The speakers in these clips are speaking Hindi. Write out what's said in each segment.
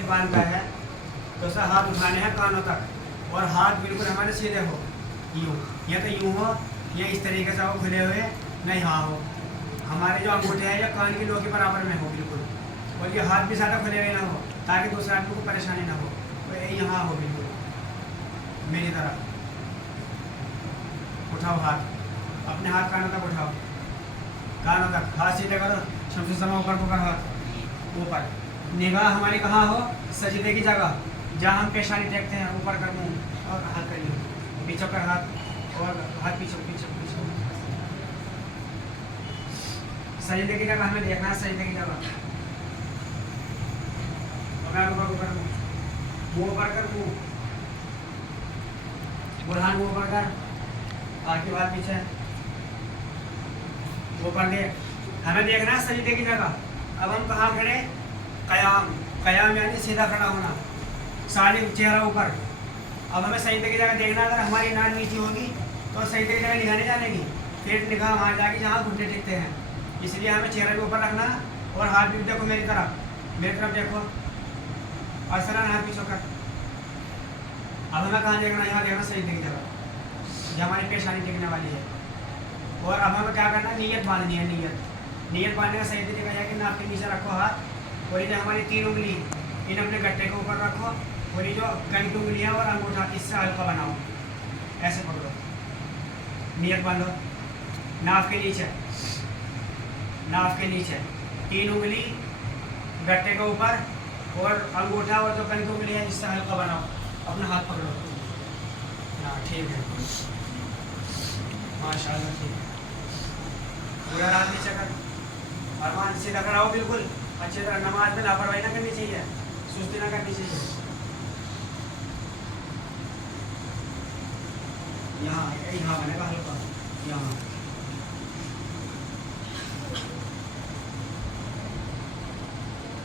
नियत बांध का है तो सर हाथ उठाने हैं कानों तक और हाथ बिल्कुल हमारे सीधे हो, यूँ या तो यूँ हो या इस तरीके से हो खुले हुए, नहीं हाँ हो। हमारे जो अंगूठे हैं या कान की लो के बराबर में हो बिल्कुल, और ये हाथ भी ज़्यादा खुले हुए ना हो ताकि दूसरे आदमी को परेशानी ना हो। तो ये यहाँ हो बिल्कुल मेरी तरफ। उठाओ हाथ, अपने हाथ कानों तक उठाओ, कानों तक हाथ सीधे करो, शमशेर शर्मा ऊपर को कर हाथ ऊपर। निगाह हमारी कहाँ हो, सजदे की जगह जहाँ हम पेशानी देखते हैं, ऊपर कर मुँह और हाथ करिए, पीछे कर हाथ और हाथ पीछे पीछे पीछे। सजदे की जगह हमें देखना है, सजदे की जगह ऊपर ऊपर मुँह ऊपर कर, मुँह बुरहान मुँह ऊपर कर, आगे बात पीछे ऊपर दे। हमें देखना है सजदे की जगह। अब हम कहाँ खड़े, कयाम, कयाम यानी सीधा खड़ा होना, सारे चेहरा ऊपर। अब हमें सजदे की जगह देखना, अगर हमारी नाक नीचे होगी तो सजदे की जगह निगाह नहीं जानेगी, फिर निगाह वहाँ जाके जहाँ घुटने टिकते हैं। इसलिए हमें चेहरा भी ऊपर रखना और हाथ भी देखो मेरी तरफ देखो, और सलान हाथ पीछे कर। अब हमें कहाँ देखना, यहाँ देखना सजदे की जगह जो हमारी पेशानी टिकने वाली है। और अब हमें क्या करना है, नीयत बांधनी है। नीयत बांधने का सही तरीका है कि नाक के नीचे रखो हाथ, और ये जो हमारी 3 उंगली इन अपने गट्टे के ऊपर रखो, और ये जो कई उंगलियाँ और अंगूठा इससे हल्का बनाओ, ऐसे पकड़ो, नीयत बांधो। नाक के नीचे 3 उंगली गट्टे के ऊपर और अंगूठा और जो कई उंगली है इससे हल्का बनाओ, अपना हाथ पकड़ो। हाँ ठीक है, माशाल्लाह ठीक है। पूरा हाथ नीचे कर, अरमान सीधा खड़ा हो बिल्कुल अच्छी तरह। नमाज में लापरवाही ना करनी चाहिए, सुस्ती ना करनी चाहिए। यहाँ बनेगा हल्का, यहाँ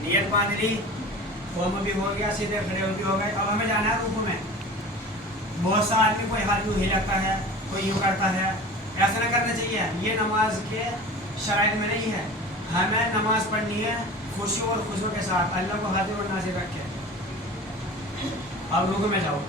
नियत बांध ली, फॉर्म भी हो गया, सीधे खड़े भी हो गए। अब हमें जाना है रुकू में। बहुत सा आदमी कोई हाथ यूँ हिलाता है, कोई यूँ करता है, ऐसा ना करना चाहिए। ये नमाज के शराइत में नहीं है। हमें नमाज पढ़नी है खुशी और खुशबू के साथ, अल्लाह को हाजिर और नाज़िर रख के। अब रुकू में जाओ।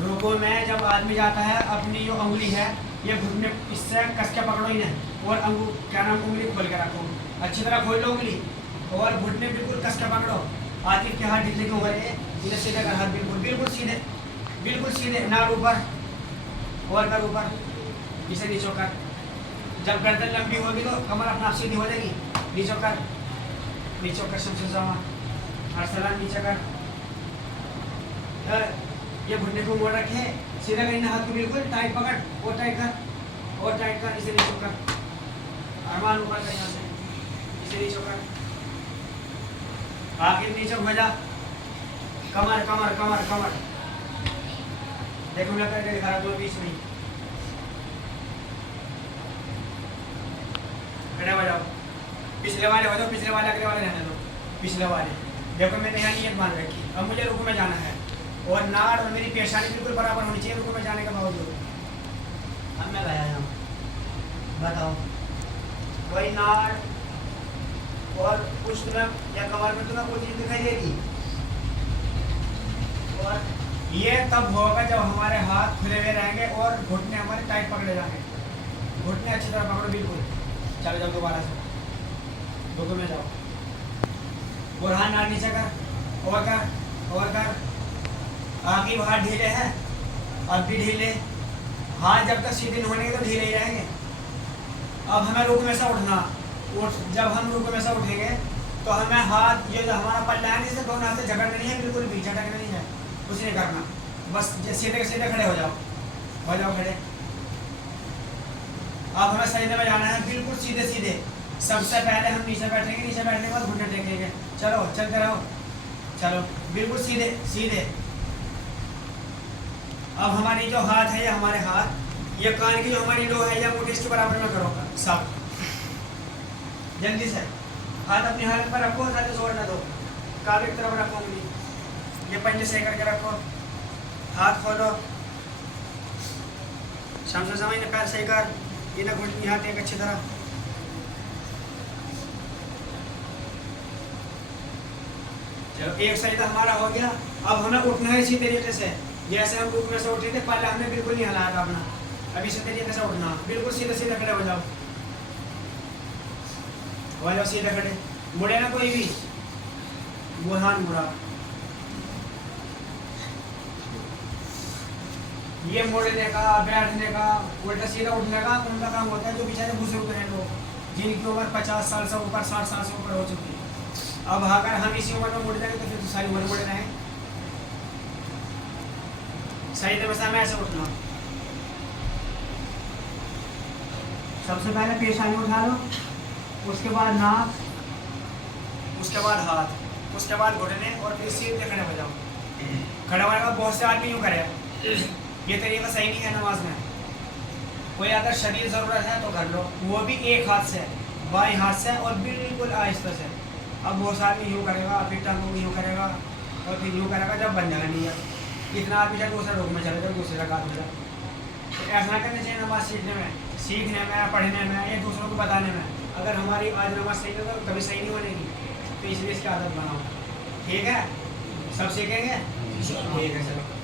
रुकू में जब आदमी जाता है, अपनी जो उंगली है ये घुटने इससे कस के पकड़ो इन्हें, और उंगली खोल के रखो, अच्छी तरह खोल लो उंगली, और घुटने बिल्कुल कस के पकड़ो। आतिफ के हाथ ढीले क्यों हो रहे हैं, इन्हें सीधे कर, हाथ बिल्कुल सीधे, नाक ऊपर और कर ऊपर, इसे नीचो कर। जब गर्दन लंबी होगी तो कमर अपना आप सीधी हो जाएगी। नीचो कर शमशेर शर्मा, अरसलान नीचे कर। ये घुटने को मोड़ रखे, सीधा कर, हाथ को बिल्कुल टाइट पकड़, और टाइट कर, इसे नीचो कर। अरमान ऊपर कर, यहाँ से इसे नीचो कर, आगे नीचे हो जा। कमर देखो मैं करके दिखा रहा हूँ बीच में। खड़े हो जाओ, पिछले वाले हो जाओ, पिछले वाले अगले वाले रहने दो, पिछले वाले देखो मैंने यहाँ नियत बांध रखी। अब मुझे रुकू में जाना है, और नाड़ और मेरी पेशानी बिल्कुल बराबर होनी चाहिए रुकू में जाने के बावजूद। अब मैं गया यहाँ, बताओ वही नाड़ और कुछ तुम्हें या कमर में तुम्हें कोई चीज़ दिखाई देगी। और ये तब होगा जब हमारे हाथ खुले हुए रहेंगे और घुटने हमारे टाइट पकड़े जाएंगे। घुटने अच्छी तरह पकड़ो बिल्कुल। चलो जाओ दोबारा से, रुकू में जाओ, बुरहान नाक नीचे कर, और कर। आगे हाथ ढीले हैं, अब भी ढीले, हाथ जब तक सीधे नहीं होने तो ढीले ही रहेंगे। अब हमें रुकू में से उठना, जब हम रुकू में से उठेंगे तो हमें हाथ ये जो हमारा पल्ला है इसे दोनों हाथ से झगड़ना नहीं है, बिल्कुल भी झटकना नहीं है, कुछ नहीं करना, बस सीधे खड़े हो जाओ खड़े। अब हमें सजदे में जाना है बिल्कुल सीधे। सबसे पहले हम नीचे बैठेंगे, नीचे बैठने के बाद घुटने टेकेंगे। चलो चलते रहो, चलो बिल्कुल सीधे। अब हमारी जो हाथ है, ये हमारे हाथ, ये कान की जो हमारी लो है या मुट्ठी इसके बराबर में करो सब, जल्दी से। हाथ अपनी हालत पर रखो, ज़्यादा जोर ना दो, काबे की तरफ रखो उंगली, ये पंजे सही करके रखो, हाथ खोलो। शमशेर शर्मा ने पैर सही कर, ये ना घुटनी हाथ एक अच्छी तरह। एक सजदा हमारा हो गया। अब हमें उठना है इसी तरीके से, जैसे हम रुकने से उठे थे पहले हमने बिल्कुल नहीं हिलाया था अपना। अब इसी तरीके से उठना, बिल्कुल सीधे सीधे खड़े हो जाओ, सीधे खड़े, मुड़े ना कोई भी, बुरहान मुड़ा। ये मुड़ने का, बैठने का, उल्टा सीधा उठने का उनका काम होता है जो बेचारे बुजुर्ग हैं लोग, जिनकी उम्र 50 साल से ऊपर, 60 साल से ऊपर हो चुकी है। अब अगर हम इसी उम्र में मुड़ जाएंगे तो फिर तो सारी उम्र मुड़े रहें। सही व्यवस्था में ऐसे उठना, सबसे पहले पेशानी उठा लो, उसके बाद नाक, उसके बाद हाथ, उसके बाद घुटने, और फिर सीधे खड़े हो जाओ। खड़े होने का बहुत से आदमी यूँ करे, ये तरीका सही नहीं है नमाज में। कोई अगर शरीर ज़रूरत है तो कर लो, वो भी एक हाथ से, बाएं हाथ से, और बिल्कुल आहिस्ता से। अब बहुत से आदमी यूँ करेगा, फिर टांगों यूँ करेगा, और फिर यूँ करेगा, जब बन जाएगा नहीं है इतना आदमी चाहे दूसरे लोग में चले जाओ, दूसरे का काम हो। तो ऐसा करना चाहिए नमाज सीखने में, पढ़ने में, या दूसरों को बताने में। अगर हमारी आज नमाज सही होगा तो कभी सही नहीं बनेगी, तो इसलिए इसकी आदत बनाओ। ठीक है, सब सीखेंगे? ठीक है, चलो।